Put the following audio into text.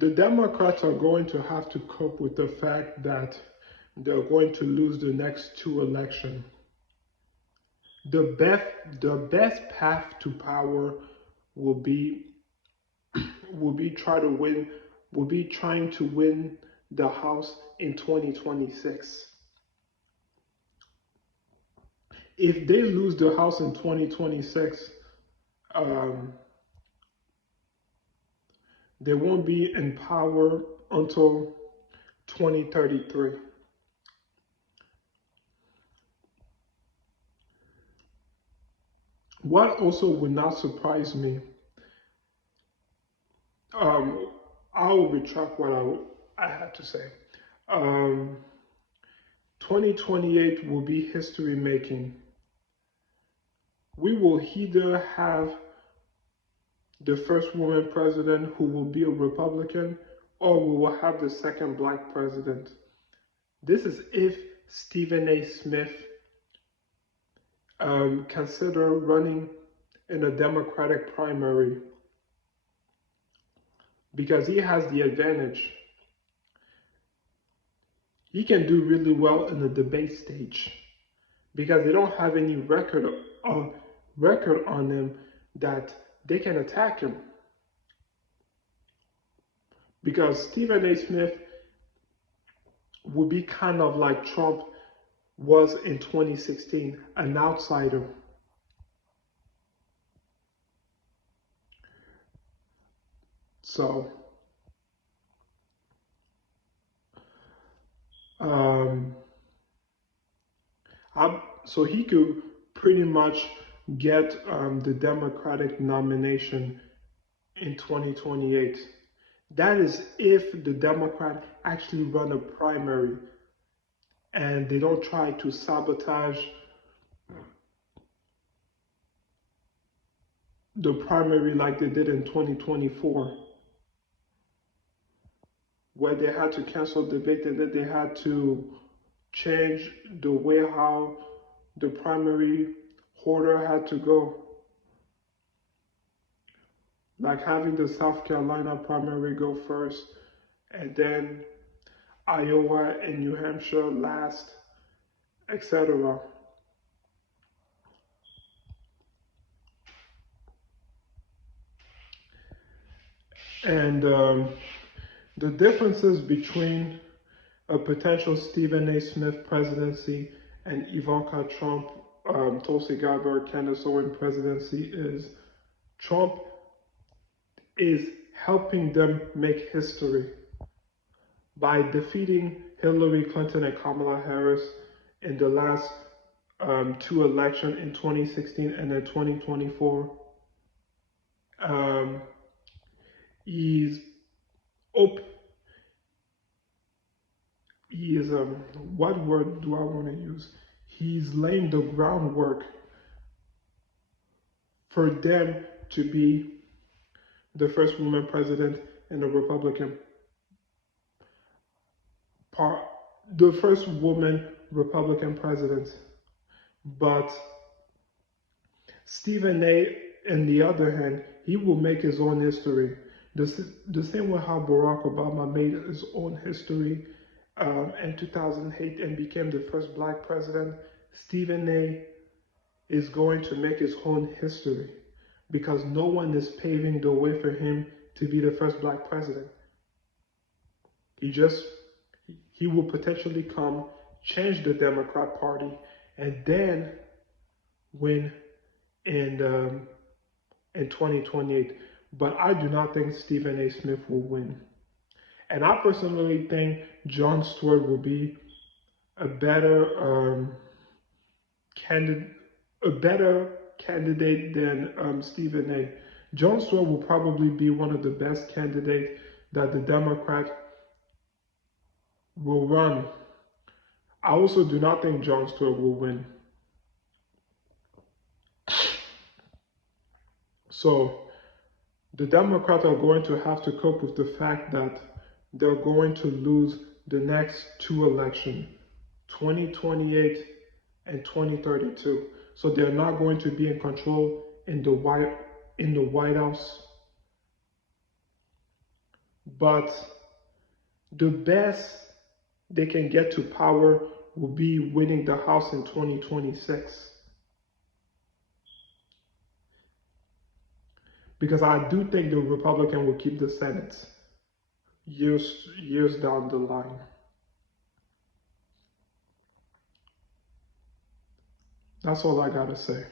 The Democrats are going to have to cope with the fact that they're going to lose the next two elections. The best path to power will be will be try to win will be trying to win the House in 2026. If they lose the House in 2026, um, they won't be in power until 2033. What also would not surprise me, um, I will retract what I had to say. Um, 2028 will be history making. We will either have the first woman president who will be a Republican, or we will have the second black president. This is if Stephen A. Smith consider running in a Democratic primary, because he has the advantage. He can do really well in the debate stage because they don't have any record on him that they can attack him. Because Stephen A. Smith would be kind of like Trump was in 2016, an outsider. So, um, so he could pretty much get the Democratic nomination in 2028. That is if the Democrat actually run a primary and they don't try to sabotage the primary like they did in 2024, where they had to cancel debate and then they had to change the way how the primary order had to go. Like having the South Carolina primary go first, and then Iowa and New Hampshire last, etc. And the differences between a potential Stephen A. Smith presidency and Ivanka Trump, Tulsi Gabbard, Candace Owens presidency is Trump is helping them make history by defeating Hillary Clinton and Kamala Harris in the last two elections in 2016 and then 2024. Um, he's op- he is what word do I want to use? He's laying the groundwork for them to be the first woman president in the Republican part, the first woman Republican president. But Stephen A., on the other hand, he will make his own history. The same way how Barack Obama made his own history in 2008 and became the first black president, Stephen A. is going to make his own history because no one is paving the way for him to be the first black president. He will potentially come, change the Democrat Party, and then win in 2028. But I do not think Stephen A. Smith will win. And I personally think Jon Stewart will be a better candidate, than Stephen A. Jon Stewart will probably be one of the best candidates that the Democrat will run. I also do not think Jon Stewart will win. So the Democrats are going to have to cope with the fact that they're going to lose the next two elections, 2028 and 2032. So they're not going to be in control in the White House. but the best they can get to power will be winning the House in 2026. Because I do think the Republican will keep the Senate years down the line. That's all I gotta say.